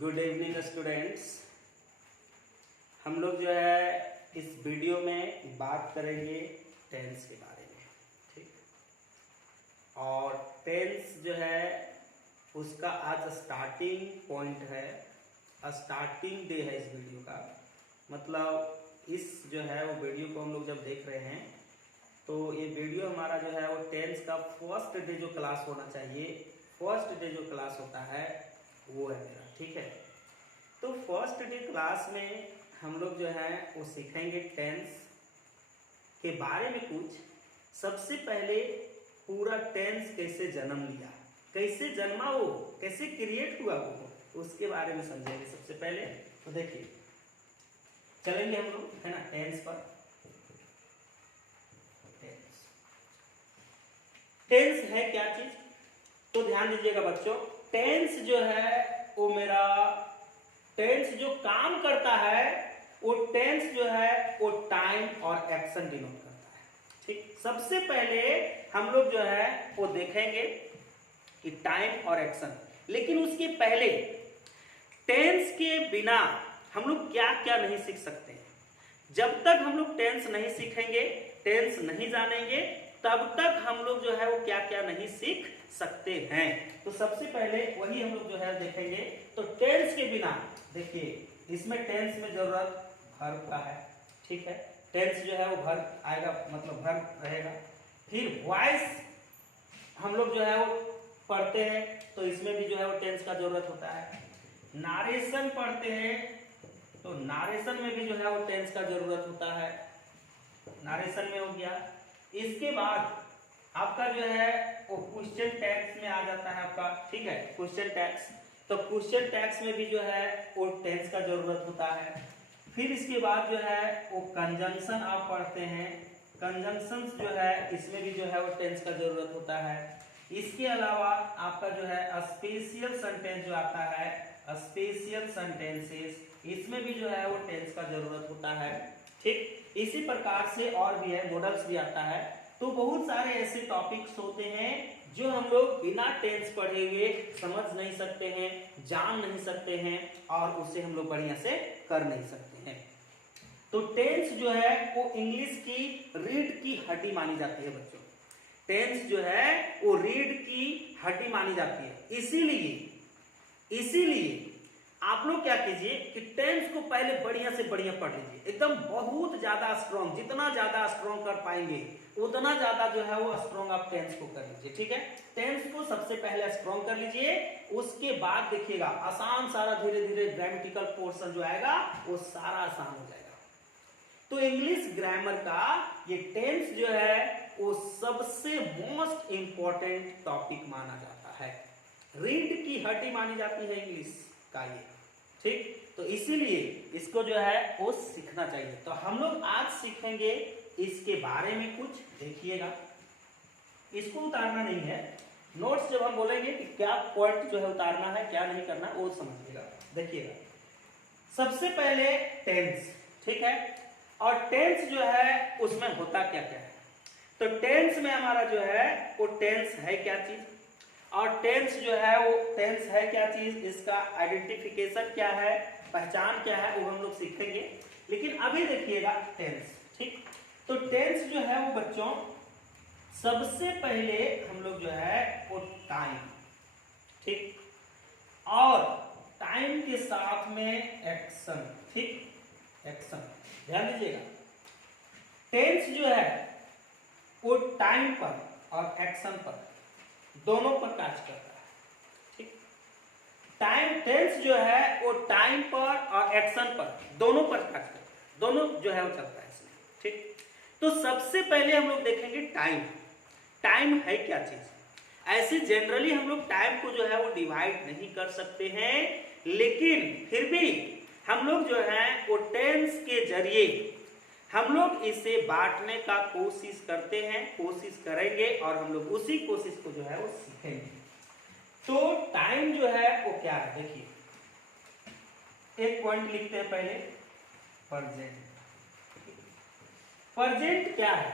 Good evening students. हम लोग जो है इस वीडियो में बात करेंगे टेंस के बारे में, ठीक। और टेंस जो है उसका आज स्टार्टिंग पॉइंट है, स्टार्टिंग डे है इस वीडियो का। मतलब इस जो है वो वीडियो को हम लोग जब देख रहे हैं तो ये वीडियो हमारा जो है वो टेंस का फर्स्ट डे जो क्लास होना चाहिए, फर्स्ट डे जो क्लास होता है वो है मेरा, ठीक है। तो फर्स्ट डे क्लास में हम लोग जो है वो सीखेंगे टेंस के बारे में कुछ। सबसे पहले पूरा टेंस कैसे जन्म लिया, कैसे जन्मा वो, कैसे क्रिएट हुआ वो, उसके बारे में समझेंगे सबसे पहले। तो देखिए चलेंगे हम लोग, है ना, टेंस पर। टेंस है क्या चीज, तो ध्यान दीजिएगा बच्चों। टेंस जो है वो मेरा, टेंस जो काम करता है वो टेंस जो है वो टाइम और एक्शन डिनोट करता है, ठीक। सबसे पहले हम लोग जो है वो देखेंगे कि टाइम और एक्शन, लेकिन उसके पहले टेंस के बिना हम लोग क्या क्या नहीं सीख सकते हैं। जब तक हम लोग टेंस नहीं सीखेंगे, टेंस नहीं जानेंगे, तब तक हम लोग जो है वो क्या क्या नहीं सीख सकते हैं। तो सबसे पहले वही हम लोग जो है देखेंगे। तो टेंस के बिना देखिए, इसमें टेंस में जरूरत वर्ब का है, ठीक है। टेंस जो है वो वर्ब आएगा, मतलब वर्ब रहेगा। फिर वॉइस हम लोग जो है वो पढ़ते हैं तो इसमें भी जो है वो टेंस का जरूरत होता है। नारेशन पढ़ते हैं तो नारेशन में भी जो है वो टेंस का जरूरत होता है, नारेशन में हो गया। इसके बाद आपका जो है वो क्वेश्चन टैग्स में आ जाता है आपका, ठीक है, क्वेश्चन टैग्स। तो क्वेश्चन टैग्स में भी जो है वो टेंस का जरूरत होता है। फिर इसके बाद जो है वो कंजंक्शन आप पढ़ते हैं, कंजंक्शन जो है इसमें भी जो है वो टेंस का जरूरत होता है। इसके अलावा आपका जो है स्पेशल सेंटेंस जो आता है, स्पेशल सेंटेंसेस, इसमें भी जो है वो टेंस का जरूरत होता है, ठीक। इसी प्रकार से और भी है, मॉडल्स भी आता है। तो बहुत सारे ऐसे टॉपिक्स होते हैं जो हम लोग बिना टेंस पढ़े हुए समझ नहीं सकते हैं, जान नहीं सकते हैं, और उसे हम लोग बढ़िया से कर नहीं सकते हैं। तो टेंस जो है वो इंग्लिश की रीढ़ की हड्डी मानी जाती है बच्चों। टेंस जो है वो रीढ़ की हड्डी मानी जाती है। इसीलिए आप लोग क्या कीजिए कि टेंस को पहले बढ़िया से बढ़िया पढ़ लीजिए, एकदम बहुत ज्यादा स्ट्रॉन्ग, जितना ज्यादा स्ट्रॉन्ग कर पाएंगे उतना ज्यादा जो है वो स्ट्रॉन्ग आप टेंस को कर लीजिए, ठीक है। टेंस को सबसे पहले स्ट्रॉन्ग कर लीजिए, उसके बाद देखिएगा आसान सारा धीरे धीरे ग्रामेटिकल पोर्शन जो आएगा वो सारा आसान हो जाएगा। तो इंग्लिश ग्रामर का ये टेंस जो है वो सबसे मोस्ट इंपॉर्टेंट टॉपिक माना जाता है, रीढ़ की हड्डी मानी जाती है इंग्लिश का ये, ठीक। तो इसीलिए इसको जो है वो सीखना चाहिए। तो हम लोग आज सीखेंगे इसके बारे में कुछ। देखिएगा, इसको उतारना नहीं है, नोट्स जब हम बोलेंगे कि क्या पॉइंट जो है उतारना है क्या नहीं करना वो समझिएगा। देखिएगा सबसे पहले टेंस, ठीक है। और टेंस जो है उसमें होता क्या क्या है। तो टेंस में हमारा जो है वो टेंस है क्या चीज, और टेंस जो है वो टेंस है क्या चीज, इसका आइडेंटिफिकेशन क्या है, पहचान क्या है, वो हम लोग सीखेंगे। लेकिन अभी देखिएगा टेंस, ठीक। तो टेंस जो है वो बच्चों सबसे पहले हम लोग जो है वो टाइम, ठीक, और टाइम के साथ में एक्शन, ठीक, एक्शन। ध्यान दीजिएगा टेंस जो है वो टाइम पर और एक्शन पर दोनों पर कार्य करता है, ठीक। टाइम टेंस जो है वो टाइम पर और एक्शन पर दोनों पर कार्य करता है, दोनों जो है वो चलता है इसमें, ठीक। तो सबसे पहले हम लोग देखेंगे टाइम। टाइम है क्या चीज। ऐसे जनरली हम लोग टाइम को जो है वो डिवाइड नहीं कर सकते हैं, लेकिन फिर भी हम लोग जो है वो टेंस के जरिए हम लोग इसे बांटने का कोशिश करते हैं, कोशिश करेंगे, और हम लोग उसी कोशिश को जो है वो सीखेंगे। तो टाइम जो है वो क्या है, देखिए एक पॉइंट लिखते हैं पहले, प्रेजेंट। प्रेजेंट क्या है,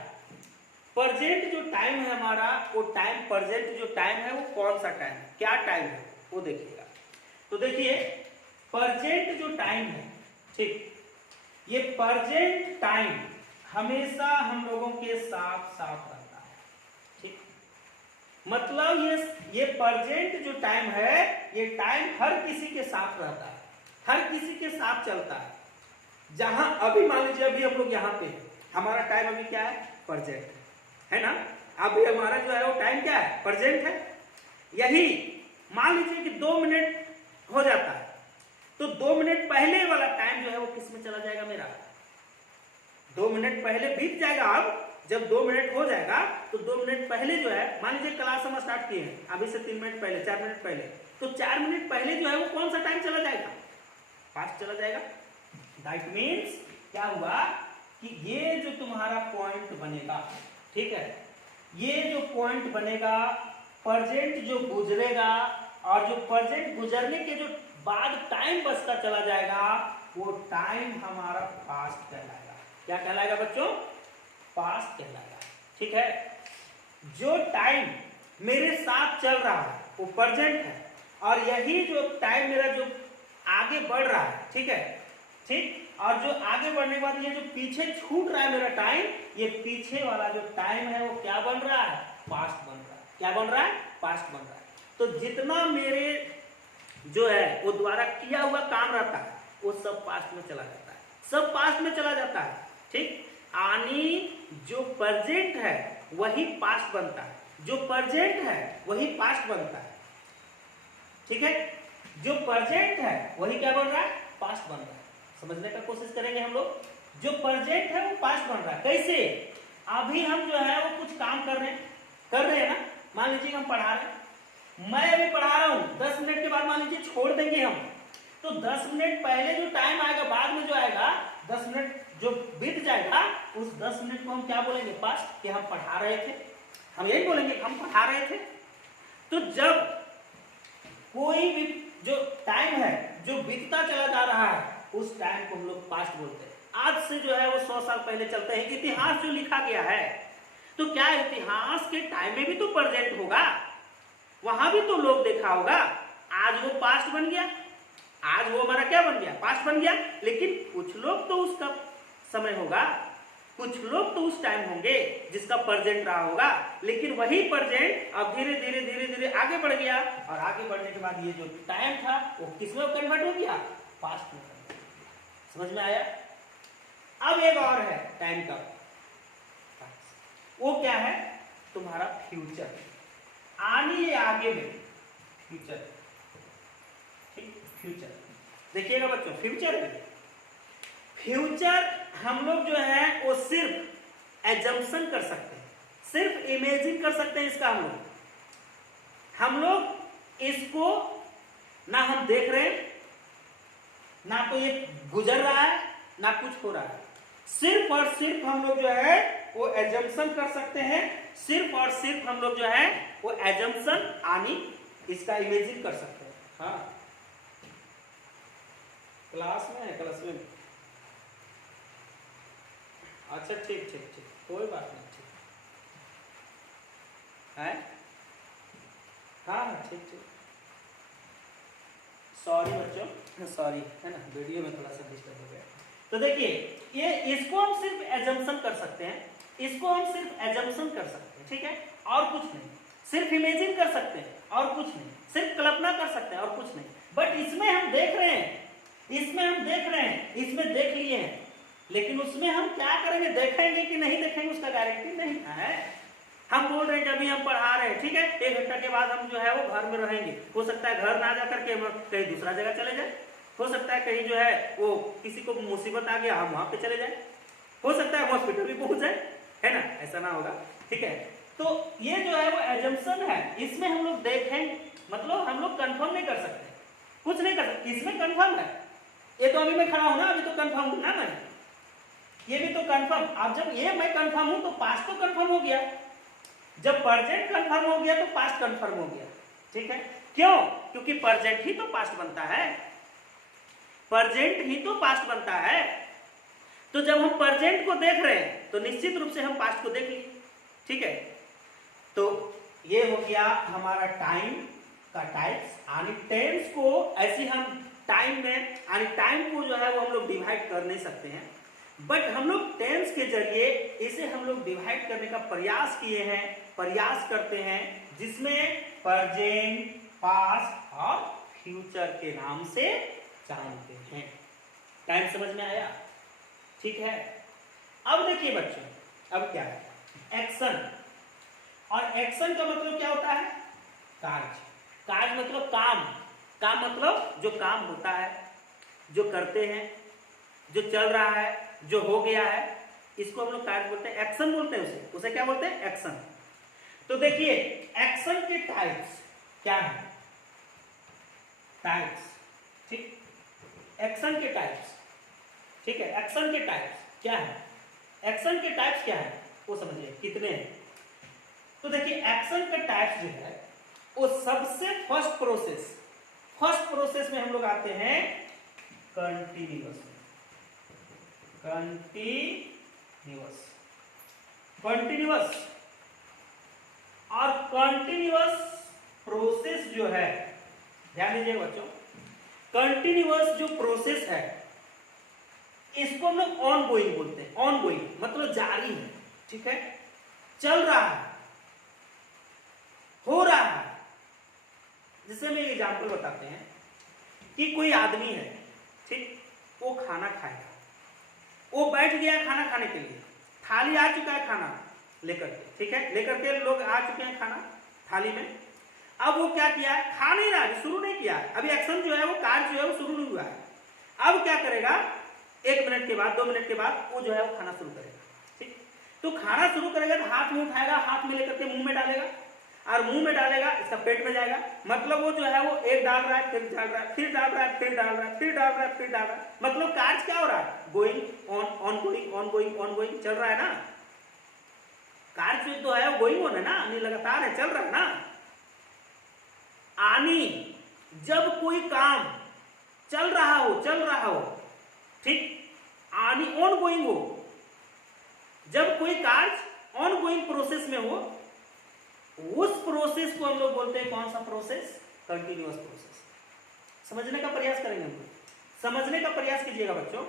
प्रेजेंट जो टाइम है हमारा वो टाइम, प्रेजेंट जो टाइम है वो कौन सा टाइम है, क्या टाइम है वो देखिएगा। तो देखिए प्रेजेंट जो टाइम है, ठीक, ये प्रेजेंट टाइम हमेशा हम लोगों के साथ साथ रहता है, ठीक। मतलब ये प्रेजेंट जो टाइम है, ये टाइम हर किसी के साथ रहता है, हर किसी के साथ चलता है। जहां अभी मान लीजिए अभी हम लोग यहाँ पे हैं, हमारा टाइम अभी क्या है, प्रेजेंट है ना। अभी हमारा जो है वो टाइम क्या है, प्रेजेंट है। यही मान लीजिए कि 2 मिनट हो जाता है, तो 2 मिनट पहले वाला टाइम जो है वो किस में चला जाएगा मेरा, 2 मिनट पहले बीत जाएगा। अब जब 2 मिनट हो जाएगा तो 2 मिनट पहले जो है, मान लीजिए क्लास हम स्टार्ट किए हैं अभी से 3 मिनट पहले, 4 मिनट पहले, तो 4 मिनट पहले जो है वो कौन सा टाइम चला जाएगा, पास्ट चला जाएगा। दैट मीन्स क्या हुआ कि ये जो तुम्हारा पॉइंट बनेगा, ठीक है, ये जो पॉइंट बनेगा, प्रेजेंट जो गुजरेगा, और जो प्रेजेंट गुजरने के जो बाद टाइम बचता चला जाएगा, वो टाइम हमारा पास्ट कहलाएगा। क्या कहलाएगा बच्चों, पास्ट कहलाएगा, ठीक है। जो टाइम मेरे साथ चल रहा है वो प्रेजेंट है, और यही जो टाइम मेरा जो आगे बढ़ रहा है, ठीक है, ठीक, और जो आगे बढ़ने के बाद ये जो पीछे छूट रहा है मेरा टाइम, ये पीछे वाला जो टाइम है वो क्या बन रहा है, पास्ट बन रहा है। क्या बन रहा है, पास्ट बन रहा है। तो जितना मेरे जो है वो द्वारा किया हुआ काम रहता है वो सब पास्ट में चला जाता है, सब पास्ट में चला जाता है, ठीक। यानी जो प्रेजेंट है वही पास्ट बनता है, जो प्रेजेंट है वही पास्ट बनता है, ठीक है। जो प्रेजेंट है वही क्या बन रहा है, पास्ट बन रहा है। समझने का कोशिश करेंगे हम लोग। जो प्रेजेंट है वो पास्ट बन रहा है। कैसे, अभी हम जो है वो कुछ काम कर रहे हैं ना। मान लीजिए हम पढ़ा रहे हैं, मैं अभी पढ़ा रहा हूँ, 10 मिनट के बाद मान लीजिए छोड़ देंगे हम, तो 10 मिनट पहले जो टाइम आएगा, बाद में जो आएगा 10 मिनट जो बीत जाएगा, उस 10 मिनट को हम क्या बोलेंगे, पास्ट, कि हम पढ़ा रहे थे, हम यही बोलेंगे हम पढ़ा रहे थे। तो जब कोई भी जो टाइम है जो बीतता चला जा रहा है, उस टाइम को हम लोग पास्ट बोलते हैं। आज से जो है वो 100 साल पहले चलते हैं, इतिहास जो लिखा गया है, तो क्या इतिहास के टाइम में भी तो प्रेजेंट होगा, वहां भी तो लोग देखा होगा। आज वो पास्ट बन गया, आज वो हमारा क्या बन गया, पास्ट बन गया। लेकिन कुछ लोग तो उसका समय होगा, कुछ लोग तो उस टाइम होंगे जिसका प्रेजेंट रहा होगा, लेकिन वही प्रेजेंट अब धीरे धीरे धीरे धीरे आगे बढ़ गया, और आगे बढ़ने के बाद ये जो टाइम था वो किसमें कन्वर्ट हो गया, पास्ट में। समझ में आया। अब एक और है टाइम का, वो क्या है, तुम्हारा फ्यूचर, आने आगे में फ्यूचर, ठीक, फ्यूचर। देखिएगा बच्चों, फ्यूचर में, फ्यूचर हम लोग जो है वो सिर्फ एजम्पशन कर सकते हैं, सिर्फ इमेजिन कर सकते हैं इसका। हम लोग इसको ना हम देख रहे हैं, ना तो ये गुजर रहा है, ना कुछ हो रहा है, सिर्फ और सिर्फ हम लोग जो है वो एजम्पशन कर सकते हैं, सिर्फ और सिर्फ हम लोग जो है वो एजम्पशन आनी इसका इमेजिन कर सकते हैं। हाँ, क्लास में है, क्लास में, अच्छा ठीक ठीक ठीक, कोई बात नहीं, ठीक है, हाँ ठीक ठीक, सॉरी बच्चों, सॉरी, है ना, वीडियो में थोड़ा सा डिस्टर्ब हो गया। तो देखिए, ये इसको हम सिर्फ एजम्पशन कर सकते हैं, इसको हम सिर्फ एजम्पशन कर सकते हैं, ठीक है, और कुछ नहीं, सिर्फ इमेजिन कर सकते हैं और कुछ नहीं, सिर्फ कल्पना कर सकते हैं और कुछ नहीं। बट इसमें हम देख रहे हैं, इसमें हम देख रहे हैं, इसमें देख लिए हैं, लेकिन उसमें हम क्या करेंगे, देखेंगे कि नहीं देखेंगे उसका गारंटी नहीं है। हम बोल रहे हैं कि अभी हम पढ़ा रहे हैं, ठीक है, 1 घंटा के बाद हम जो है वो घर में रहेंगे, हो सकता है घर ना जाकर के हम कहीं दूसरा जगह चले जाए, हो सकता है कहीं जो है वो किसी को मुसीबत आ गया हम वहां पे चले जाए, हो सकता है हॉस्पिटल भी पहुंच जाए, है ना, ऐसा ना होगा, ठीक है। तो ये जो है वो एजम्पशन है, इसमें हम लोग देखें, मतलब हम लोग कंफर्म नहीं कर सकते, कुछ नहीं कर सकते, इसमें कंफर्म है। ये तो अभी मैं खड़ा हूं ना, अभी तो कंफर्म हूं ना मैं, ये भी तो कंफर्म। अब जब ये मैं कंफर्म हूं तो पास्ट तो कंफर्म हो गया, जब प्रेजेंट कंफर्म हो गया तो पास्ट कंफर्म हो गया, ठीक है। क्यों, क्योंकि प्रेजेंट ही तो पास्ट बनता है, प्रेजेंट ही तो पास्ट बनता है। तो जब हम प्रेजेंट को देख रहे हैं तो निश्चित रूप से हम पास्ट को देख लिए, ठीक है। तो ये हो गया हमारा टाइम का टाइप्स, यानी टेंस को ऐसे हम टाइम में, यानी टाइम को जो है वो हम लोग डिवाइड कर नहीं सकते हैं, बट हम लोग टेंस के जरिए इसे हम लोग डिवाइड करने का प्रयास किए हैं, प्रयास करते हैं, जिसमें प्रेजेंट, पास्ट और फ्यूचर के नाम से जानते हैं। टाइम समझ में आया? ठीक है। अब देखिए बच्चों, अब क्या है एक्शन, और एक्शन का मतलब क्या होता है? कार्य। कार्य मतलब काम, काम मतलब जो काम होता है, जो करते हैं, जो चल रहा है, जो हो गया है, इसको हम लोग कार्य बोलते हैं, एक्शन बोलते हैं उसे क्या बोलते हैं? एक्शन। तो देखिए एक्शन के टाइप्स क्या है? टाइप्स, ठीक, एक्शन के टाइप्स, ठीक है, एक्शन के टाइप्स क्या है? एक्शन के टाइप्स क्या है वो समझिए कितने हैं। तो देखिए एक्शन के टाइप्स जो है वो सबसे फर्स्ट प्रोसेस में हम लोग आते हैं कंटिन्यूअस, कंटिन्यूअस। और कंटिन्यूअस प्रोसेस जो है, ध्यान दीजिएगा बच्चों, कंटिन्यूअस जो प्रोसेस है इसको हम लोग ऑन गोइंग बोलते हैं। ऑन गोइंग मतलब जारी है, ठीक है, चल रहा है, हो रहा है। जैसे में एग्जाम्पल बताते हैं कि कोई आदमी है, ठीक, वो खाना खाएगा, वो बैठ गया खाना खाने के लिए, थाली आ चुका है खाना लेकर के, ठीक है, लेकर के लोग आ चुके हैं खाना थाली में। अब वो क्या किया है? खा नहीं रहा है, शुरू नहीं किया है, अभी एक्शन जो है वो कार्य जो है वो शुरू नहीं हुआ है। अब क्या करेगा? 1 मिनट के बाद, 2 मिनट के बाद वो जो है वो खाना शुरू करेगा, ठीक। तो खाना शुरू करेगा तो हाथ में उठाएगा, हाथ में लेकर के मुंह में डालेगा, और मुंह में डालेगा इसका पेट में जाएगा, मतलब वो जो है वो एक डाल रहा है, फिर डाल रहा है, फिर डाल रहा है, फिर डाल रहा है, फिर डाल रहा है, फिर डाल रहा है, मतलब कार्य क्या हो रहा है? Going on, on going, on going, on going चल रहा है ना। कार्य जो है वो गोइंग ऑन है ना, नहीं लगातार है, चल रहा है ना। आनी, जब कोई काम चल रहा हो, ठीक, आनी ऑन गोइंग हो, जब कोई कार्य ऑन गोइंग प्रोसेस में हो, उस प्रोसेस को हम लोग बोलते हैं कौन सा प्रोसेस? Continuous process. समझने का प्रयास करेंगे हम लोग, समझने का प्रयास कीजिएगा बच्चों।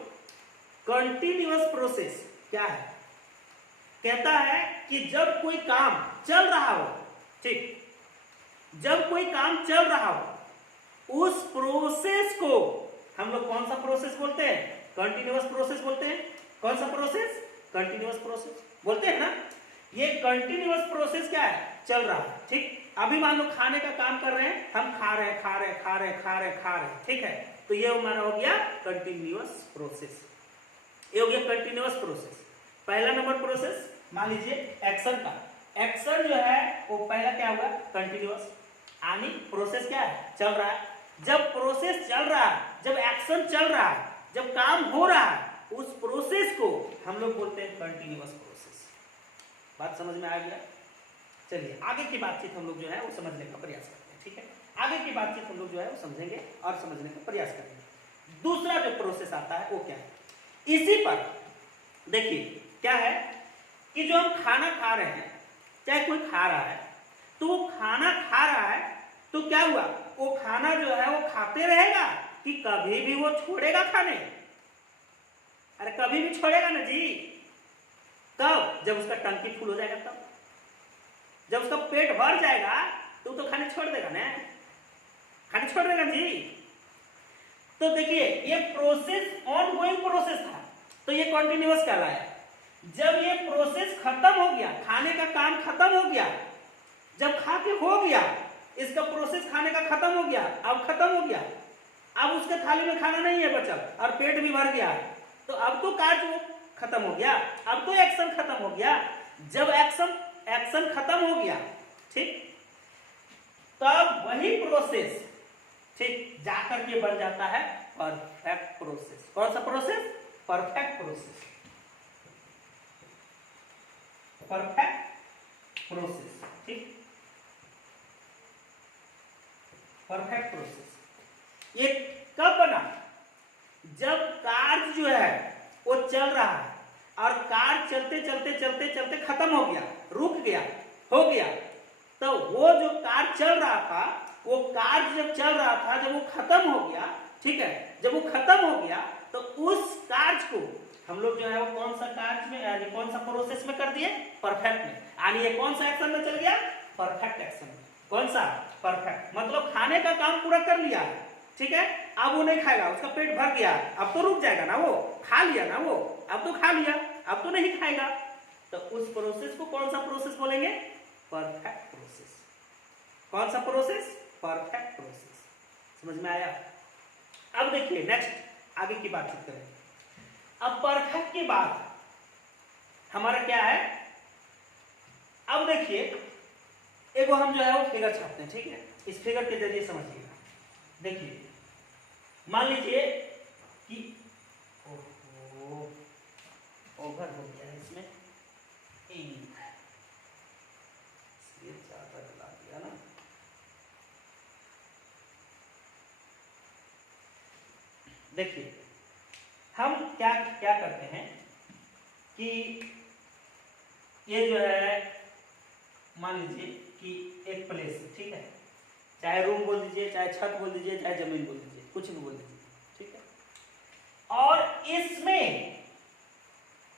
कंटिन्यूअस प्रोसेस क्या है? कहता है कि जब कोई काम चल रहा हो, ठीक, जब कोई काम चल रहा हो, उस प्रोसेस को हम लोग कौन सा प्रोसेस बोलते हैं? कंटिन्यूअस प्रोसेस बोलते हैं। कौन सा प्रोसेस? कंटिन्यूअस प्रोसेस बोलते हैं ना। ये कंटिन्यूअस प्रोसेस क्या है? चल रहा है, ठीक। अभी मान लो खाने का काम कर रहे हैं, हम खा रहे हैं, ठीक है, तो ये हमारा हो गया कंटिन्यूअस प्रोसेस, ये हो गया कंटिन्यूअस प्रोसेस। पहला नंबर प्रोसेस मान लीजिए एक्शन का, एक्शन जो है वो पहला क्या हुआ? कंटिन्यूअस, यानी प्रोसेस क्या है? चल रहा है। जब प्रोसेस चल रहा है, जब एक्शन चल रहा है, जब काम हो रहा है, उस प्रोसेस को हम लोग बोलते हैं कंटिन्यूअस प्रोसेस। बात समझ में आ गया? चलिए आगे की बातचीत हम लोग जो है वो समझने का प्रयास करते हैं, ठीक है। आगे की बातचीत हम लोग जो है वो समझेंगे और समझने का प्रयास करेंगे। दूसरा जो प्रोसेस आता है वो क्या है? इसी पर देखिए क्या है कि जो हम खाना खा रहे हैं, चाहे कोई खा रहा है, तो वो खाना खा रहा है तो क्या हुआ? वो खाना जो है वो खाते रहेगा कि कभी भी वो छोड़ेगा खाने? अरे कभी भी छोड़ेगा ना जी। कब? जब उसका टंकी फुल हो जाएगा, तब जब उसका पेट भर जाएगा तो खाने छोड़ देगा ना, खाने छोड़ देगा जी। तो देखिए ये प्रोसेस ऑन गोइंग प्रोसेस था, तो ये कंटिन्यूअस कहलाया। जब ये प्रोसेस खत्म हो गया, खाने का काम खत्म हो गया, जब खा के हो गया, इसका प्रोसेस खाने का खत्म हो गया, अब खत्म हो गया, अब उसके थाली में खाना नहीं है बचल और पेट भी भर गया, तो अब तो कार्य खत्म हो गया, अब तो एक्शन खत्म हो गया। जब एक्शन खत्म हो गया, ठीक, तब वही प्रोसेस, ठीक, जाकर के बन जाता है परफेक्ट प्रोसेस। कौन सा process? Perfect process, perfect process, ठीक, परफेक्ट प्रोसेस। ये कब बना? जब कार्य जो है वो चल रहा है और कार्य चलते चलते चलते चलते खत्म हो गया, रुक गया, हो गया, तो वो जो कार्य चल रहा था, वो कार्य जब चल रहा था, जब वो खत्म हो गया, ठीक है, जब वो खत्म हो गया तो उस कार्य को हम लोग जो है वो कौन सा कार्य में यानी कौन सा प्रोसेस में कर दिए, परफेक्ट में, यानी ये कौन सा एक्शन में चल गया, परफेक्ट एक्शन में। कौन सा, परफेक्ट, मतलब खाने का काम पूरा कर लिया है, ठीक है, अब वो नहीं खाएगा, उसका पेट भर गया, अब तो रुक जाएगा ना, वो खा लिया ना, वो अब तो खा लिया, अब तो नहीं खाएगा, तो उस प्रोसेस को कौन सा प्रोसेस बोलेंगे, परफेक्ट प्रोसेस। कौन सा प्रोसेस, परफेक्ट प्रोसेस। समझ में आया। अब देखिए नेक्स्ट आगे की बातचीत करें। अब परफेक्ट के बाद हमारा क्या है, अब देखिए एगो हम जो है वो फिगर छापते हैं, ठीक है, इस फिगर के जरिए समझिएगा। देखिए मान लीजिए कि ओवर हो गया है इसमें इंक, इसलिए ज्यादा डला दिया ना। देखिए हम क्या क्या करते हैं कि ये जो है मान लीजिए कि एक प्लेस, ठीक है, चाहे रूम बोल दीजिए, चाहे छत बोल दीजिए, चाहे जमीन बोल दीजिए, कुछ भी बोल दीजिए, ठीक है, और इसमें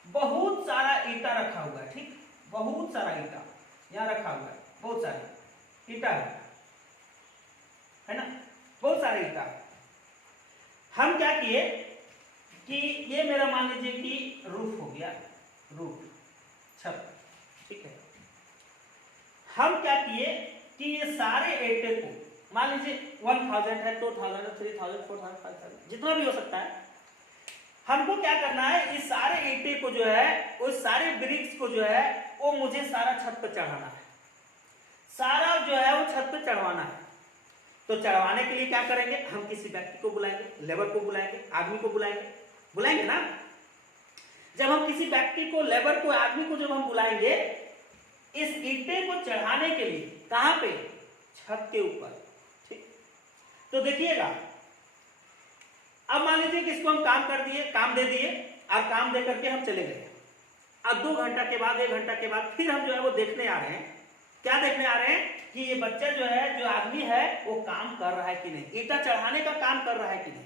बहुत सारा ईटा रखा हुआ है, ठीक, बहुत सारा ईटा यहाँ रखा हुआ है, बहुत सारे ईटा है ना, बहुत सारे ईटा। हम क्या किए कि ये मेरा मान लीजिए कि रूफ हो गया, रूफ, छत, ठीक है, हम क्या किए कि ये सारे ईंटे को मान लीजिए 1000 है, 2000 है, 3000, 4000, 5000, जितना भी हो सकता है, हमको क्या करना है, इस सारे ईंटे को जो है, उस सारे ब्रिक्स को जो है वो मुझे सारा छत पे चढ़ाना है, सारा जो है वो छत पे चढ़वाना है। तो चढ़वाने के लिए क्या करेंगे, हम किसी व्यक्ति को बुलाएंगे, लेबर को बुलाएंगे, आदमी को बुलाएंगे ना। जब हम किसी व्यक्ति को, लेबर को, आदमी को जब हम बुलाएंगे इस ईंटे को चढ़ाने के लिए, कहां पे, छत के ऊपर, ठीक। तो देखिएगा अब मान लीजिए कि इसको हम काम कर दिए, काम दे दिए, और काम दे करके हम चले गए। अब 2 घंटा के बाद, 1 घंटा के बाद फिर हम जो है वो देखने आ रहे हैं, क्या देखने आ रहे हैं कि ये बच्चा जो है, जो आदमी है, वो काम कर रहा है कि नहीं, ईंटा चढ़ाने का काम कर रहा है कि नहीं।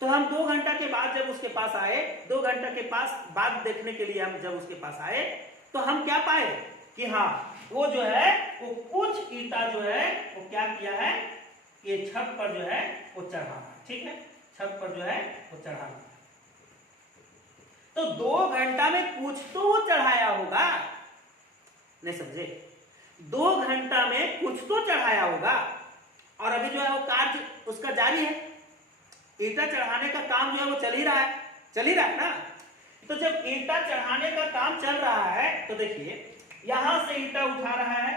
तो हम 2 घंटा के बाद जब उसके पास आए, 2 घंटा के पास बाद देखने के लिए हम जब उसके पास आए, तो हम क्या पाए कि हाँ वो जो है वो कुछ ईंटा जो है वो क्या किया है, ये छत पर जो है वो चढ़ाना, ठीक है, छत पर जो है वो चढ़ाना। तो 2 घंटा में कुछ तो वो चढ़ाया होगा, नहीं समझे, 2 घंटा में कुछ तो चढ़ाया होगा, और अभी जो है वो कार्य उसका जारी है, ईंटा चढ़ाने का काम जो है वो चल ही रहा है ना। तो जब ईंटा चढ़ाने का काम चल रहा है तो देखिए यहां से ईंटा उठा रहा है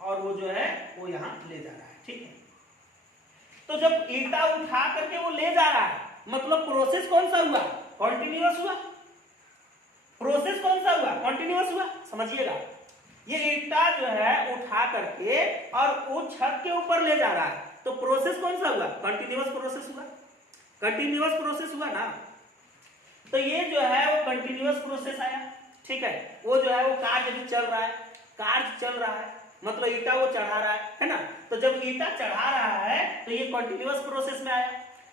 और वो जो है वो यहां ले जा रहा है, ठीक है। तो जब ईंटा उठा करके वो ले जा रहा है, मतलब प्रोसेस कौन सा हुआ, कॉन्टिन्यूअस हुआ, प्रोसेस कौन सा हुआ, कॉन्टिन्यूअस हुआ। समझिएगा, ये ईंटा जो है उठा करके और वो छत के ऊपर ले जा रहा है, तो प्रोसेस कौन सा हुआ, कंटिन्यूअस प्रोसेस हुआ, कंटिन्यूअस प्रोसेस हुआ ना। तो ये जो है वो कंटिन्यूअस प्रोसेस आया, ठीक है, वो जो है वो कार्य भी चल रहा है, कार्य चल रहा है, मतलब ईंटा वो चढ़ा रहा है ना। तो जब ईंटा चढ़ा रहा है तो ये कंटिन्यूअस प्रोसेस में आया।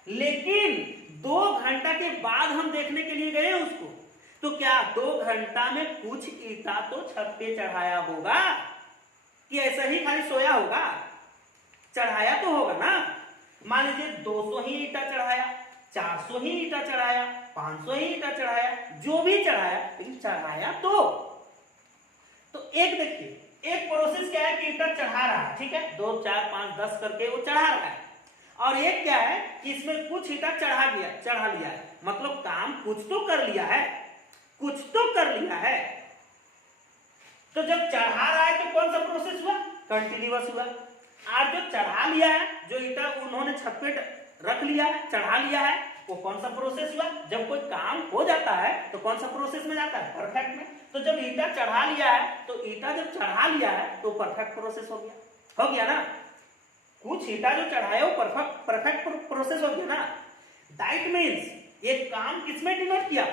लेकिन 2 घंटा के बाद हम देखने के लिए गए उसको, तो क्या 2 घंटा में कुछ ईंटा तो छत पे चढ़ाया होगा कि ऐसा ही खाली सोया होगा, चढ़ाया तो होगा ना। मान लीजिए 200 ही ईंटा चढ़ाया, 400 ही ईंटा चढ़ाया, 500 ही ईंटा चढ़ाया, जो भी चढ़ाया, लेकिन चढ़ाया तो एक देखिए, एक प्रोसेस क्या है कि ईंटा चढ़ा रहा है, ठीक है, 2 4 5 10 करके वो चढ़ा रहा है, और एक क्या है कि इसमें कुछ ईंटा चढ़ा लिया है, मतलब काम कुछ तो कर लिया है, कुछ तो कर लिया है। तो जब चढ़ा रहा है तो कौन सा प्रोसेस हुआ, कंटिन्यूअस हुआ। और जो चढ़ा लिया है, जो ईंटा उन्होंने छत पे रख लिया है, चढ़ा लिया है, वो कौन सा प्रोसेस हुआ। जब कोई काम हो जाता है तो कौन सा प्रोसेस में जाता है, परफेक्ट में। तो जब ईंटा चढ़ा लिया है, तो ईंटा जब चढ़ा लिया है तो परफेक्ट प्रोसेस हो गया ना। कुछ ईंटा जो चढ़ाया वो परफेक्ट प्रोसेस हो गया ना। दैट मीन्स ये काम किसमें डिनोट किया,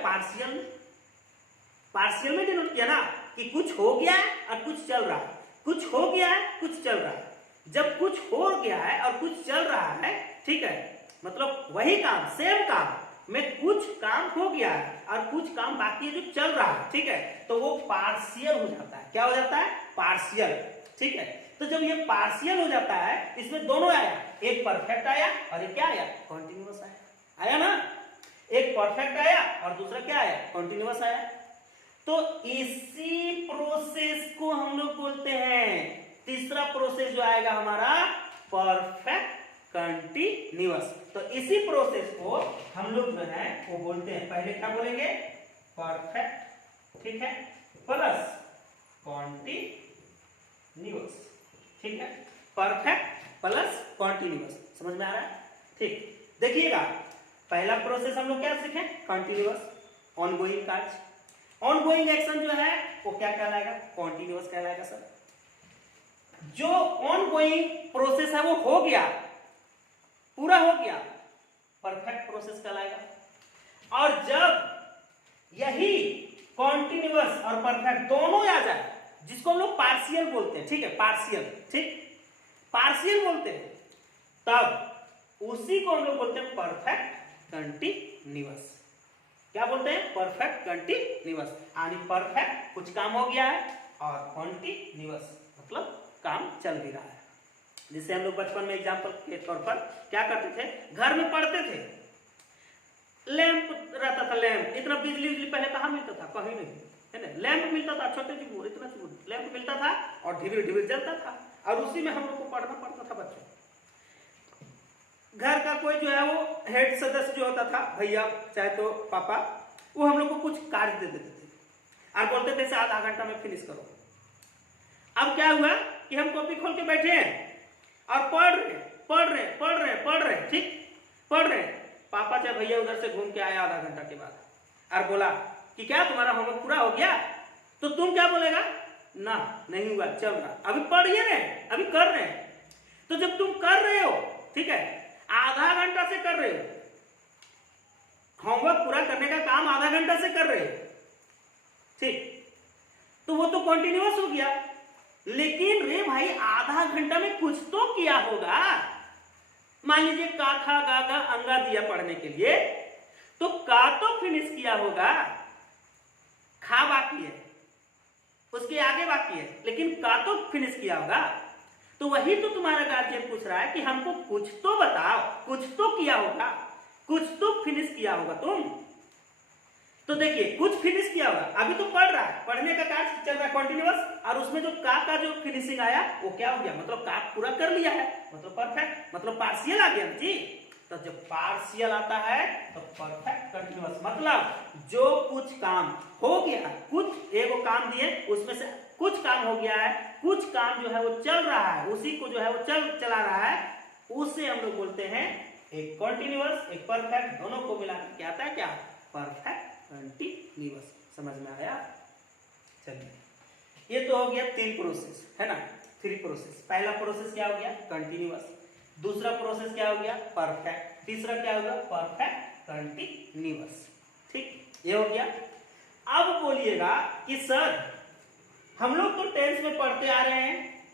पार्शियल में डिनोट किया ना, कि कुछ हो गया है और कुछ चल रहा है, कुछ हो गया है, कुछ चल रहा है। जब कुछ हो गया है और कुछ चल रहा है, ठीक है, मतलब वही काम, सेम काम में कुछ काम हो गया है और कुछ काम बाकी जो चल रहा है, ठीक है, तो वो पार्शियल हो जाता है। क्या हो जाता है? पार्शियल। ठीक है, तो जब ये पार्शियल हो जाता है, इसमें दोनों आया, एक परफेक्ट आया और एक क्या आया? कॉन्टिन्यूअस आया। आया ना? एक परफेक्ट आया और दूसरा क्या आया? कॉन्टिन्यूअस आया। तो इसी प्रोसेस को हम लोग बोलते हैं, तीसरा प्रोसेस जो आएगा हमारा परफेक्ट कंटिन्यूअस। तो इसी प्रोसेस को हम लोग जो है वो बोलते हैं, पहले क्या बोलेंगे? परफेक्ट, ठीक है, प्लस कॉन्टिन्यूअस। ठीक है, परफेक्ट प्लस कॉन्टिन्यूअस। समझ में आ रहा है? ठीक, देखिएगा, पहला प्रोसेस हम लोग क्या सीखे? कंटिन्यूअस, ऑनगोइंग कार्य। ऑनगोइंग एक्शन जो है वो क्या कहलाएगा? कॉन्टिन्यूअस कहलाएगा सर। जो ऑनगोइंग प्रोसेस है वो हो गया, पूरा हो गया, परफेक्ट प्रोसेस कहलाएगा। और जब यही कॉन्टिन्यूअस और परफेक्ट दोनों आ जाए, जिसको हम लोग पार्शियल बोलते हैं, ठीक है, पार्शियल, ठीक, पार्शियल बोलते हैं, तब उसी को हम लोग बोलते हैं परफेक्ट कंटिन्यूअस। क्या बोलते हैं? Perfect continuous. यानी परफेक्ट कुछ काम हो गया है और कंटिन्यूअस मतलब काम चल भी रहा है। जिससे हम लोग बचपन में एग्जाम्पल के तौर पर क्या करते थे? घर में पढ़ते थे, लैंप रहता था, लैंप, इतना बिजली पहले कहाँ मिलता था? कहीं नहीं, है ना? लैंप मिलता था, छोटे चिबूर, इतना चिबूर लैंप मिलता था और ढिबिर ढिबिर जलता था, और उसी में हम लोग को पढ़ना पड़ता था। बच्चों, घर का कोई जो है वो हेड सदस्य जो होता था, भैया चाहे तो पापा, वो हम लोग को कुछ कार्य दे देते थे और बोलते थे आधा घंटा में फिनिश करो। अब क्या हुआ कि हम कॉपी खोल के बैठे हैं और पढ़ रहे, ठीक, पढ़ रहे। पापा चाहे भैया उधर से घूम के आया आधा घंटा के बाद और बोला कि क्या तुम्हारा होमवर्क पूरा हो गया? तो तुम क्या बोलेगा? ना, नहीं हुआ, चल रहा, अभी पढ़ रहे, अभी कर रहे हैं। तो जब तुम कर रहे हो, ठीक है, आधा घंटा से कर रहे हो, होमवर्क पूरा करने का काम आधा घंटा से कर रहे हो, ठीक, तो वो तो कंटिन्यूअस हो गया। लेकिन रे भाई, आधा घंटा में कुछ तो किया होगा। मान लीजिए का खा गा गा अंगा दिया पढ़ने के लिए, तो का तो फिनिश किया होगा, खा बाकी है, उसके आगे बाकी है, लेकिन का तो फिनिश किया होगा। तो वही तो तुम्हारा गार्जियन पूछ रहा है कि हमको कुछ तो बताओ, कुछ तो किया होगा, कुछ तो फिनिश किया होगा तुम। तो देखिए, कुछ फिनिश किया होगा, अभी तो पढ़ रहा है, पढ़ने का कार्य चल रहा है कंटिन्यूअस, और उसमें जो का जो फिनिशिंग आया वो क्या हो गया? मतलब का पूरा कर लिया है, मतलब परफेक्ट, मतलब पार्शियल आ गया जी। तो जब पार्शियल आता है तो परफेक्ट कंटिन्यूअस, मतलब जो कुछ काम हो गया, कुछ एगो काम दिए, उसमें से कुछ काम हो गया है, कुछ काम जो है वो चल रहा है, उसी को जो है वो चला रहा है, उसे हम लोग बोलते हैं एक कंटिन्यूअस, एक परफेक्ट, दोनों को मिला के आता है क्या? Perfect continuous. समझ में आया? चलिए, ये तो हो गया 3 प्रोसेस, है ना, 3 प्रोसेस। पहला प्रोसेस क्या हो गया? कंटिन्यूअस। दूसरा प्रोसेस क्या हो गया? परफेक्ट। तीसरा क्या होगा? Perfect continuous. ठीक, ये हो गया। अब बोलिएगा कि सर हम लोग तो टेंस में पढ़ते आ रहे हैं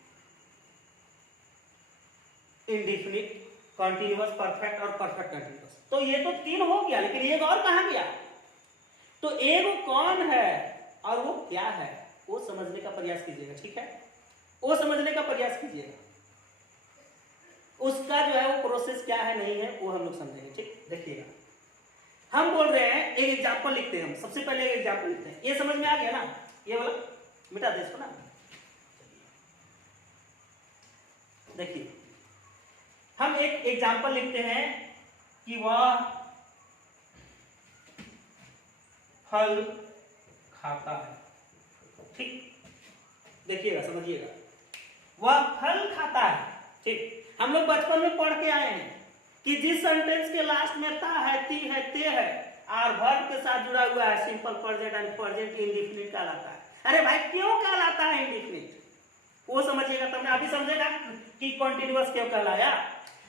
इंडेफिनिट, कंटिन्यूअस, परफेक्ट और परफेक्ट कंटिन्यूअस, तो ये तो 3 हो गया, लेकिन एक और कहां गया? तो एक कौन है और वो क्या है, वो समझने का प्रयास कीजिएगा, ठीक है, वो समझने का प्रयास कीजिएगा। उसका जो है वो प्रोसेस क्या है, नहीं है, वो हम लोग समझेंगे, ठीक। देखिएगा, हम बोल रहे हैं, एक एग्जांपल लिखते हैं हम, सबसे पहले एक एग्जांपल लिखते हैं। ये समझ में आ गया ना? ये वाला मिटा दे इसको ना। देखिए, हम एक एग्जांपल लिखते हैं कि वह फल खाता है, ठीक। देखिएगा, समझिएगा, वह फल खाता है, ठीक। हम लोग बचपन में पढ़ के आए हैं कि जिस सेंटेंस के लास्ट में ता है, ती है, ते है और वर्ब के साथ जुड़ा हुआ है, simple present and present indefinite कहलाता है। अरे भाई, क्यों कहलाता है इंडेफिनिट, वो समझिएगा तब ना। अभी समझेगा कि कंटिन्यूअस क्यों कहलाया,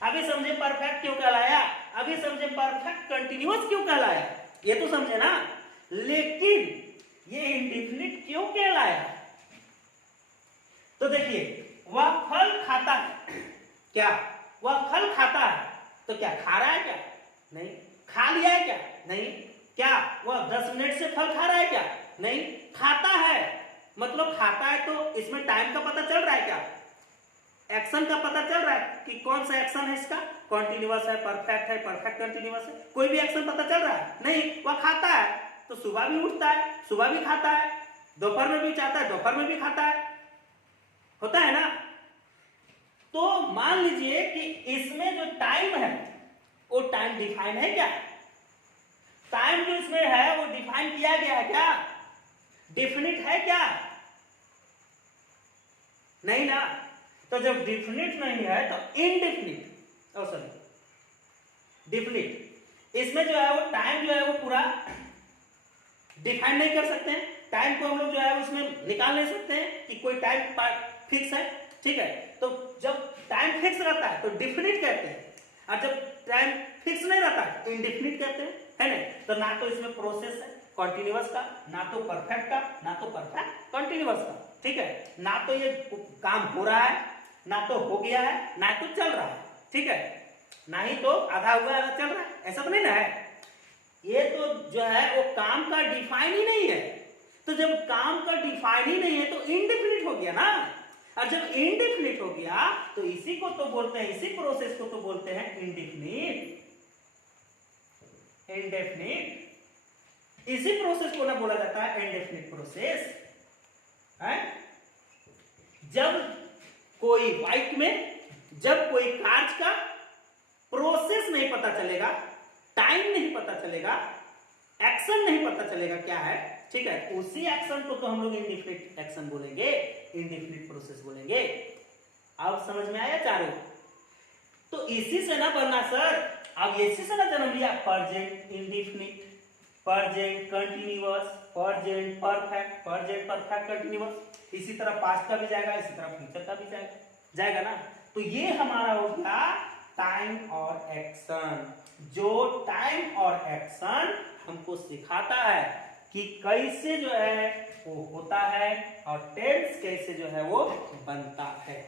अभी समझे परफेक्ट क्यों कहलाया, अभी समझे परफेक्ट कंटिन्यूअस क्यों कहलाया, ये तो समझे ना। लेकिन ये इंडेफिनिट क्यों कहलाया? तो देखिए, वह फल खाता है, क्या वह फल खाता है, तो क्या खा रहा है क्या? नहीं। खा लिया है क्या? नहीं। क्या वह 10 मिनट से फल खा रहा है क्या? नहीं। खाता है, मतलब खाता है, तो इसमें टाइम का पता चल रहा है क्या? एक्शन का पता चल रहा है कि कौन सा एक्शन है इसका, कॉन्टिन्यूअस है, परफेक्ट कंटिन्यूअस है, कोई भी एक्शन पता चल रहा है? नहीं। वह खाता है, तो सुबह भी उठता है, सुबह भी खाता है, दोपहर में भी चाहता है, दोपहर में भी खाता है, होता है ना? तो मान लीजिए कि इसमें जो टाइम है वो टाइम डिफाइन है क्या? टाइम जो इसमें है वो डिफाइन किया गया है क्या? डेफिनिट है क्या? नहीं ना। तो जब डिफिनिट नहीं है तो इनडेफिनिट, ओ सॉरी डिफिनिट, इसमें जो है वो टाइम जो है वो पूरा डिफाइन नहीं कर सकते हैं। टाइम को हम लोग जो है उसमें निकाल नहीं सकते हैं कि कोई टाइम फिक्स है, ठीक है? तो जब टाइम फिक्स रहता है तो डिफिनिट कहते हैं, और जब टाइम फिक्स नहीं रहता है इनडेफिनिट कहते हैं, है ना? तो ना तो इसमें प्रोसेस है कॉन्टिन्यूअस का, ना तो परफेक्ट का, ना तो परफेक्ट कॉन्टिन्यूअस का, ठीक है? ना तो ये काम हो रहा है, ना तो हो गया है, ना तो चल रहा है, ठीक है? ना ही तो आधा हुआ आधा चल रहा है, ऐसा तो नहीं ना है। ये तो जो है वो काम का डिफाइन ही नहीं है। तो जब काम का डिफाइन ही नहीं है तो इनडेफिनिट हो गया ना। और जब इनडेफिनिट हो गया तो इसी को तो बोलते हैं, इसी प्रोसेस को तो बोलते हैं इनडेफिनिट। इनडेफिनिट इसी प्रोसेस को ना बोला जाता है इनडेफिनिट प्रोसेस है। जब कोई बाइक में जब कोई कार्य का प्रोसेस नहीं पता चलेगा, टाइम नहीं पता चलेगा, एक्शन नहीं पता चलेगा क्या है, ठीक है? उसी एक्शन को तो हम लोग इनडेफिनिट एक्शन बोलेंगे, इनडेफिनिट प्रोसेस बोलेंगे। अब समझ में आया चारों? तो इसी से ना बनना सर, अब इसी से ना जन्म लिया present indefinite, present continuous, present perfect continuous. इसी तरह पास्ट का भी जाएगा, इसी तरह फ्यूचर का भी जाएगा ना। तो ये हमारा हो गया टाइम और एक्शन। जो टाइम और एक्शन हमको सिखाता है कि कैसे जो है वो होता है और टेंस कैसे जो है वो बनता है।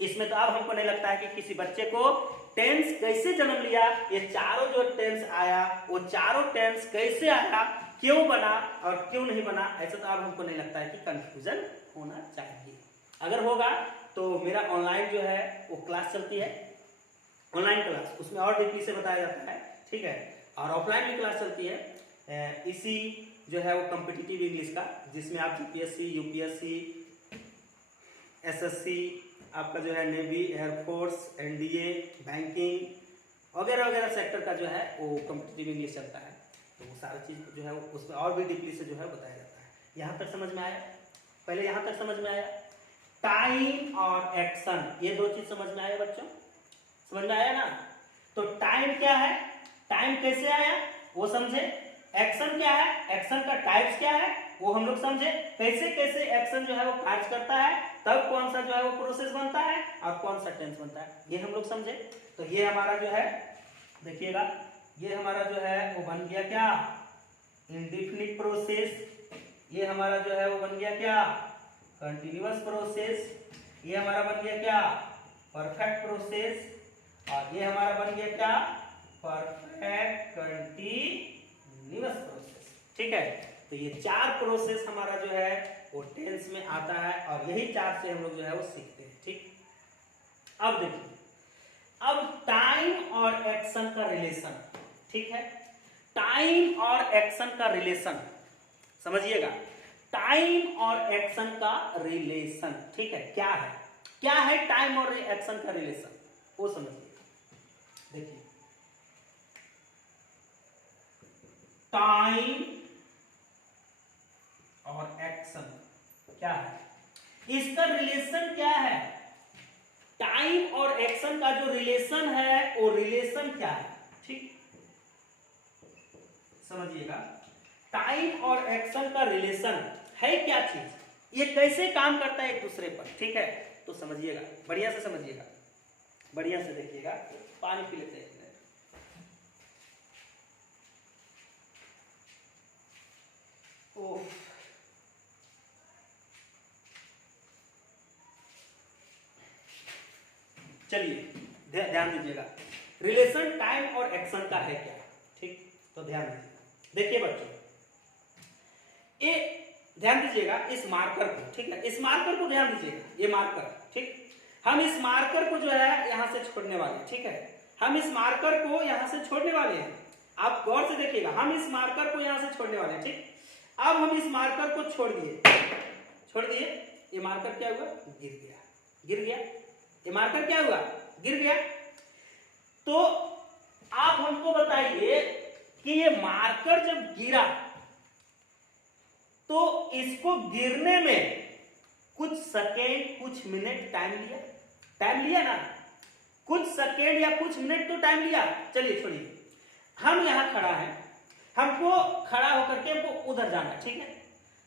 इसमें तो अब हमको नहीं लगता है कि किसी बच्चे को टेंस कैसे जन्म लिया, ये चारों जो टेंस आया वो चारों टेंस कैसे आया, क्यों बना और क्यों नहीं बना, ऐसा तो अब हमको नहीं लगता है कि कंफ्यूजन होना चाहिए। अगर होगा तो मेरा ऑनलाइन जो है वो क्लास चलती है, ऑनलाइन क्लास, उसमें और डीपली से बताया जाता है, ठीक है? और ऑफलाइन भी क्लास चलती है इसी जो है वो कॉम्पिटिटिव इंग्लिश का, जिसमें आप जीपीएससी, यूपीएससी, एसएससी, आपका जो है नेवी, एयरफोर्स, एनडीए, बैंकिंग वगैरह वगैरह सेक्टर का जो है वो कॉम्पिटिटिव इंग्लिश चलता है। तो वो सारी चीज़ जो है उसमें और भी डीपली से जो है बताया जाता है। यहाँ तक समझ में आया? पहले यहाँ तक समझ में आया? टाइम और एक्शन, ये दो चीज समझ में आया बच्चों? समझ में आया ना? तो टाइम क्या है, टाइम कैसे आया वो समझे, एक्शन क्या है, एक्शन का टाइप्स क्या है वो हम लोग समझे, कैसे कैसे एक्शन जो है वो कार्य करता है, तब कौन सा जो है वो प्रोसेस बनता है और कौन सा टेंस बनता है, ये हम लोग समझे। तो ये हमारा जो है देखिएगा, ये हमारा जो है वो बन गया क्या, इंडेफिनिट प्रोसेस। ये हमारा जो है वो बन गया क्या, कंटिन्यूअस प्रोसेस। ये हमारा बन गया क्या, परफेक्ट प्रोसेस। और ये हमारा बन गया क्या, परफेक्ट कंटिन्यूअस प्रोसेस, ठीक है? तो ये चार प्रोसेस हमारा जो है वो टेंस में आता है और यही चार से हम लोग जो है वो सीखते हैं, ठीक? अब देखिए, अब टाइम और एक्शन का रिलेशन, ठीक है? टाइम और एक्शन का रिलेशन समझिएगा, टाइम और एक्शन का रिलेशन, ठीक है? क्या है, क्या है टाइम और एक्शन का रिलेशन, वो समझिए। देखिए, टाइम और एक्शन क्या है, इसका रिलेशन क्या है, टाइम और एक्शन का जो रिलेशन है वो रिलेशन क्या है, ठीक? समझिएगा, टाइम और एक्शन का रिलेशन है क्या चीज, ये कैसे काम करता है एक दूसरे पर, ठीक है? तो समझिएगा, बढ़िया से समझिएगा, बढ़िया से देखिएगा। पानी पी लेते हैं। चलिए ध्यान दीजिएगा, रिलेशन टाइम और एक्शन का है क्या, ठीक। तो ध्यान दीजिए, देखिए बच्चों, ये ध्यान दीजिएगा इस मार्कर को, ठीक है, इस मार्कर को ध्यान दीजिएगा, ये मार्कर, ठीक। हम इस मार्कर को जो है यहां से छोड़ने वाले हैं, ठीक है, हम इस मार्कर को यहां से छोड़ने वाले हैं। आप गौर से देखिएगा, हम इस मार्कर को यहां से छोड़ने वाले हैं, ठीक। अब हम इस मार्कर को छोड़ दिए, ये मार्कर क्या हुआ, गिर गया, ये मार्कर क्या हुआ, गिर गया। तो आप हमको बताइए कि ये मार्कर जब गिरा तो इसको गिरने में कुछ सेकेंड कुछ मिनट टाइम लिया ना, कुछ सेकेंड या कुछ मिनट तो टाइम लिया। चलिए छोड़िए, हम यहां खड़ा है, हमको खड़ा होकर के हमको उधर जाना है, ठीक है।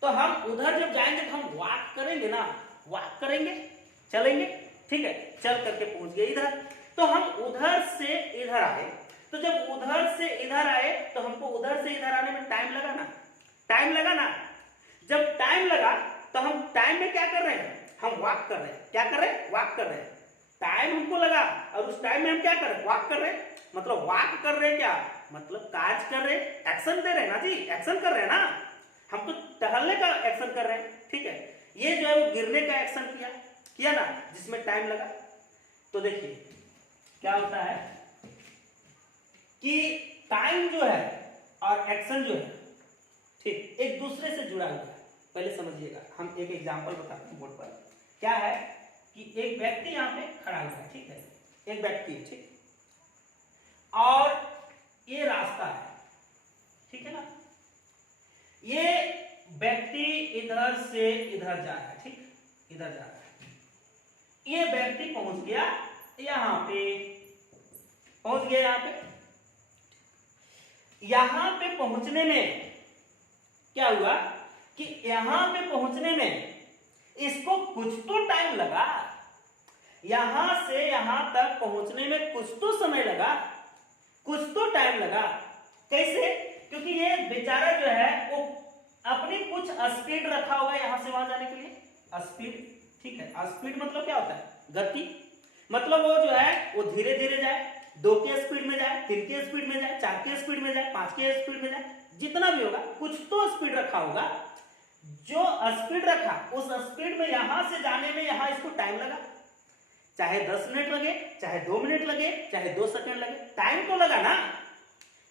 तो हम उधर जब जाएंगे तो हम वॉक करेंगे ना, वॉक करेंगे, चलेंगे, ठीक है, चल करके पहुंच गए इधर। तो हम उधर से इधर आए, तो जब उधर से इधर आए तो हमको उधर से इधर आने में टाइम लगा ना, जब टाइम लगा तो हम टाइम में क्या कर रहे हैं, हम वॉक कर रहे हैं, क्या कर रहे हैं, वॉक कर रहे हैं। टाइम हमको लगा और उस टाइम में हम क्या कर रहे हैं, वॉक कर रहे हैं। मतलब वॉक कर रहे हैं क्या, मतलब काज कर रहे हैं, एक्शन दे रहे हैं ना जी, एक्शन कर रहे हैं ना, हम तो टहलने का एक्शन कर रहे हैं, ठीक है। ये जो है वो गिरने का एक्शन किया ना, जिसमें टाइम लगा। तो देखिए क्या होता है कि टाइम जो है और एक्शन जो है, ठीक, एक दूसरे से जुड़ा हुआ है। पहले समझिएगा, हम एक एग्जांपल बताते हैं बोर्ड पर। क्या है कि एक व्यक्ति यहां पे खड़ा हुआ है, ठीक है, एक व्यक्ति, ठीक, और ये रास्ता है, ठीक है ना। ये व्यक्ति इधर से इधर जा रहा है, ठीक, इधर जा रहा है। ये व्यक्ति पहुंच गया यहां पे, यहां पे पहुंचने में क्या हुआ कि यहां पे पहुंचने में इसको कुछ तो टाइम लगा, यहां से यहां तक पहुंचने में कुछ तो समय लगा, कुछ तो टाइम लगा। कैसे, क्योंकि ये बेचारा जो है वो अपनी कुछ स्पीड रखा होगा यहां से वहां जाने के लिए, स्पीड, ठीक है। स्पीड मतलब क्या होता है, गति, मतलब वो जो है वो धीरे धीरे जाए, 2 की स्पीड में जाए, 3 की स्पीड में जाए, 4 की स्पीड में जाए, 5 की स्पीड में जाए, जितना भी होगा कुछ तो स्पीड रखा होगा। जो स्पीड रखा उस स्पीड में यहां से जाने में यहां इसको टाइम लगा, चाहे 10 मिनट लगे, चाहे 2 मिनट लगे, चाहे 2 सेकंड लगे, टाइम तो लगा ना,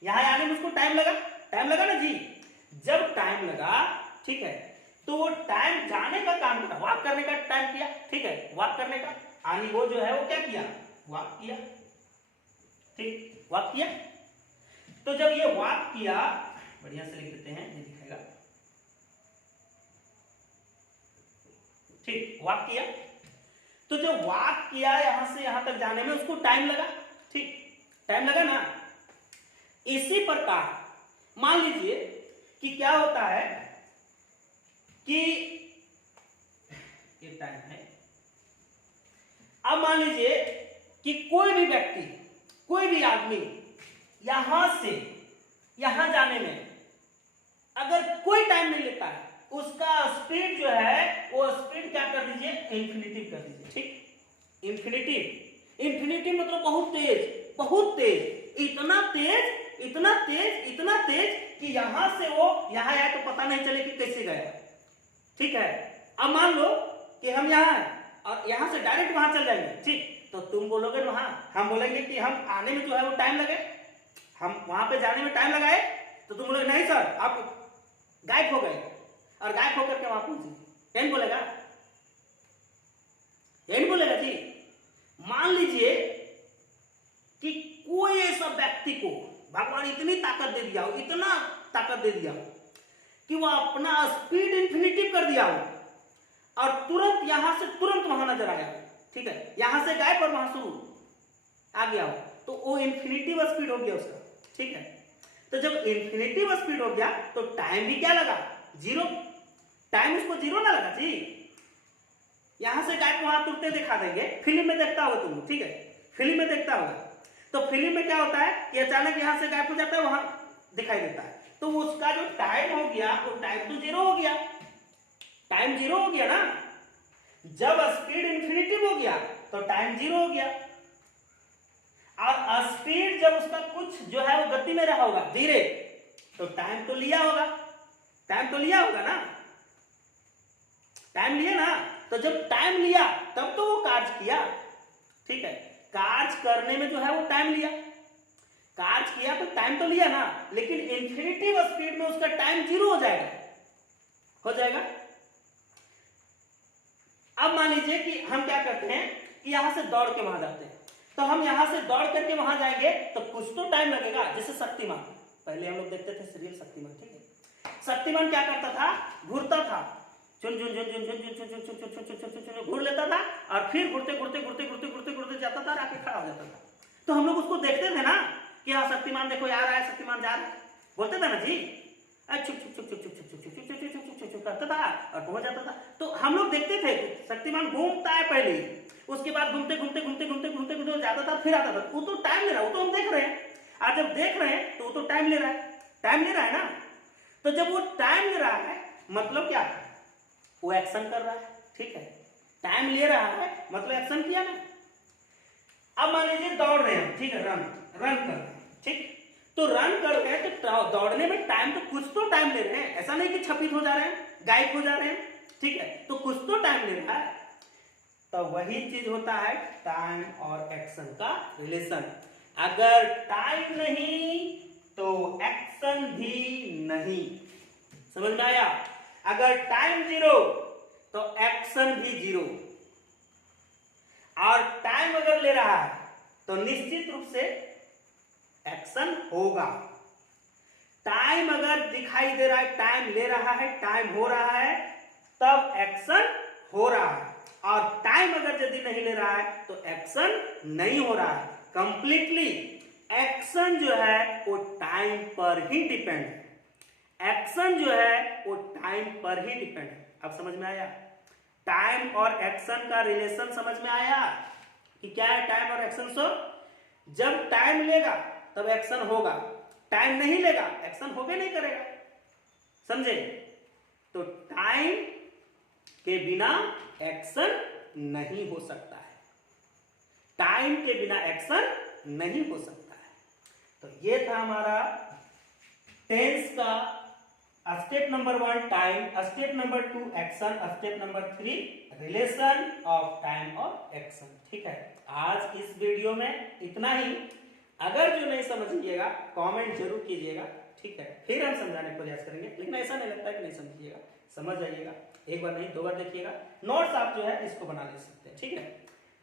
यहां आने में उसको टाइम लगा ना जी। जब टाइम लगा, ठीक है, तो वो टाइम जाने का काम किया, वॉक करने का टाइम किया, ठीक है, वॉक करने का, यानी वो जो है वो क्या किया, वॉक किया, ठीक, वॉक किया। तो जब ये वॉक किया, बढ़िया से लिख देते हैं, ये दिखेगा, ठीक, वॉक किया। तो जो वॉक किया यहां से यहां तक जाने में उसको टाइम लगा, ठीक, टाइम लगा ना। इसी प्रकार मान लीजिए कि क्या होता है कि ये टाइम है, अब मान लीजिए कि कोई भी व्यक्ति, कोई भी आदमी यहां से यहां जाने में अगर कोई टाइम नहीं लेता है, उसका स्पीड जो है वो स्पीड क्या कर दीजिए, इंफिनिटिव कर दीजिए, ठीक, इंफिनिटिव मतलब बहुत तेज, इतना तेज कि यहां से वो यहां आया तो पता नहीं चले कि कैसे गया, ठीक है। अब मान लो कि हम यहां हैं और यहां से डायरेक्ट वहां चल जाएंगे, ठीक, तो तुम बोलोगे वहां, हम बोलेंगे कि हम आने में जो है वो टाइम लगे, हम वहां पे जाने में टाइम लगाए, तो तुम बोलोगे नहीं सर आप गायब हो गए, और गायब होकर के वहां पहुंचे, यही बोलेगा जी। मान लीजिए कि कोई ऐसा व्यक्ति को भगवान इतनी ताकत दे दिया हो, इतना ताकत दे दिया हो कि वो अपना स्पीड इंफिनिटिव कर दिया हो और तुरंत यहां से तुरंत वहां नजर आया, ठीक है, यहां से गायब और वहां शुरू आ गया हो, तो वो इंफिनिटिव स्पीड हो गया उसका, ठीक है। तो जब इंफिनिटिव स्पीड हो गया तो टाइम भी क्या लगा, जीरो, टाइम उसको जीरो ना लगा जी। यहां से गायब वहां तुरंत दिखा देंगे, फिल्म में देखता होगा तुम, ठीक है, फिल्म में देखता होगा, तो फिल्म में क्या होता है कि अचानक यहां से गायब हो जाता है, वहां दिखाई देता है, तो उसका जो टाइम हो गया वो टाइम तो जीरो हो गया, टाइम जीरो हो गया ना। जब स्पीड इंफिनिटिव हो गया तो टाइम जीरो हो गया। और स्पीड जब उसका कुछ जो है वो गति में रहा होगा धीरे, तो टाइम तो लिया होगा, टाइम तो लिया होगा ना, टाइम लिया ना। तो जब टाइम लिया तब तो वो कार्य किया, ठीक है, कार्य करने में जो है वो टाइम लिया, कार्य किया तो टाइम तो लिया ना, लेकिन इन्फिनिटी स्पीड में उसका टाइम 0 हो जाएगा, हो जाएगा। अब मान लीजिए कि हम क्या करते हैं कि यहां से दौड़ के वहां जाते हैं, तो हम यहां से दौड़ करके वहां जाएंगे तो कुछ तो टाइम लगेगा। जैसे शक्तिमान, पहले हम लोग देखते थे सीरियल शक्तिमान, ठीक है, शक्तिमान क्या करता था, घूरता था, चुन चुन चुन चुन चुन चुन चुन चुन चुन चुन चुन चुन चुन घूर लेता था, और फिर घूरते घूरते घूरते घूरते घूरते घूरते जाता था, आके खड़ा हो जाता था। तो हम लोग उसको देखते थे ना कि हाँ शक्तिमान देखो आ रहा है, शक्तिमान जा रहा है, बोलते थे ना जी, छुप छुप छुप छुप छुप छुप छुप छुप छुप छुप छुप छुप करता था और पहुंच जाता था। तो हम लोग देखते थे शक्तिमान घूमता है पहले, उसके बाद घूमते घूमते घूमते घूमते घूमते घूमते जाता था, फिर आता था। वो तो टाइम ले रहा है, वो तो हम देख रहे हैं, आज जब देख रहे हैं तो वो तो टाइम ले रहा है, टाइम ले रहा है ना। तो जब वो टाइम ले रहा है मतलब क्या, वो एक्शन कर रहा है, ठीक है, टाइम ले रहा है मतलब एक्शन किया ना। अब मान लीजिए दौड़ रहे हैं, ठीक है, रन रन कर रहे हैं, ठीक, तो रन कर रहे हैं तो दौड़ने में टाइम तो कुछ तो टाइम ले रहे हैं, ऐसा नहीं कि छपित हो जा रहे हैं, गायब हो जा रहे हैं, ठीक है, तो कुछ तो टाइम ले रहा है। तो वही चीज होता है टाइम और एक्शन का रिलेशन। अगर टाइम नहीं तो एक्शन भी नहीं, समझ में आया। अगर टाइम 0 तो एक्शन भी 0, और टाइम अगर ले रहा है तो निश्चित रूप से एक्शन होगा। टाइम अगर दिखाई दे रहा है, टाइम ले रहा है, टाइम हो रहा है, तब एक्शन हो रहा है, और टाइम अगर यदि नहीं ले रहा है तो एक्शन नहीं हो रहा है। कंप्लीटली एक्शन जो है वो टाइम पर ही डिपेंड है, एक्शन जो है वो टाइम पर ही डिपेंड है। अब समझ में आया, टाइम और एक्शन का रिलेशन समझ में आया कि क्या है टाइम और एक्शन। सो जब टाइम लेगा तब एक्शन होगा, टाइम नहीं लेगा एक्शन होगा नहीं करेगा, समझे। तो टाइम के बिना एक्शन नहीं हो सकता है, टाइम के बिना एक्शन नहीं हो सकता है। तो ये था हमारा टेंस का step number 1 time, step number 2 action, step number 3 relation of time और एक्शन, ठीक है। आज इस वीडियो में इतना ही। अगर जो नहीं समझिएगा कमेंट जरूर कीजिएगा, ठीक है, फिर हम समझाने का प्रयास करेंगे। लेकिन ऐसा नहीं लगता है कि नहीं समझिएगा, समझ जाइएगा, एक बार नहीं 2 बार देखिएगा, नोट्स आप जो है इसको बना ले सकते हैं, ठीक है।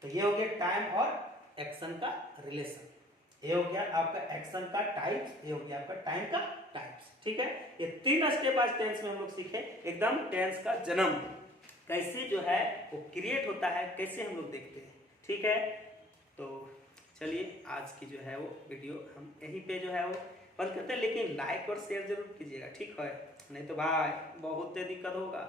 तो ये हो गया टाइम और एक्शन का रिलेशन, ये हो गया आपका एक्शन का टाइप्स, ये हो गया आपका टाइम का टाइप्स, ठीक है। ये 3 स्टेप आज टेंस में हम लोग सीखे, एकदम टेंस का जन्म कैसे जो है वो क्रिएट होता है, कैसे हम लोग देखते हैं, ठीक है। तो चलिए आज की जो है वो वीडियो हम यहीं पे जो है वो बंद करते हैं, लेकिन लाइक और शेयर जरूर कीजिएगा, ठीक है, नहीं तो भाई बहुत दिक्कत होगा।